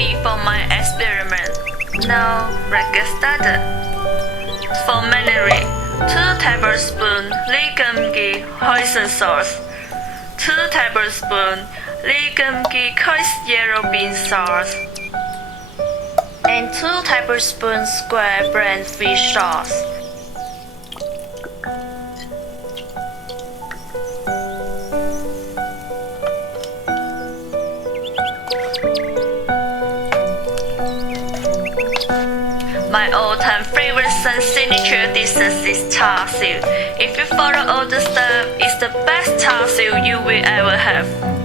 recipe for my experiment. Now, let's get started. For marinade, 2 tablespoons legume ghee hoisin sauce, 2 tablespoons legume ghee cooked yellow bean sauce, and 2 tablespoons square brand fish sauce. My all-time favorite and signature dish is Char Siu. If you follow all the steps, it's the best Char Siu you will ever have.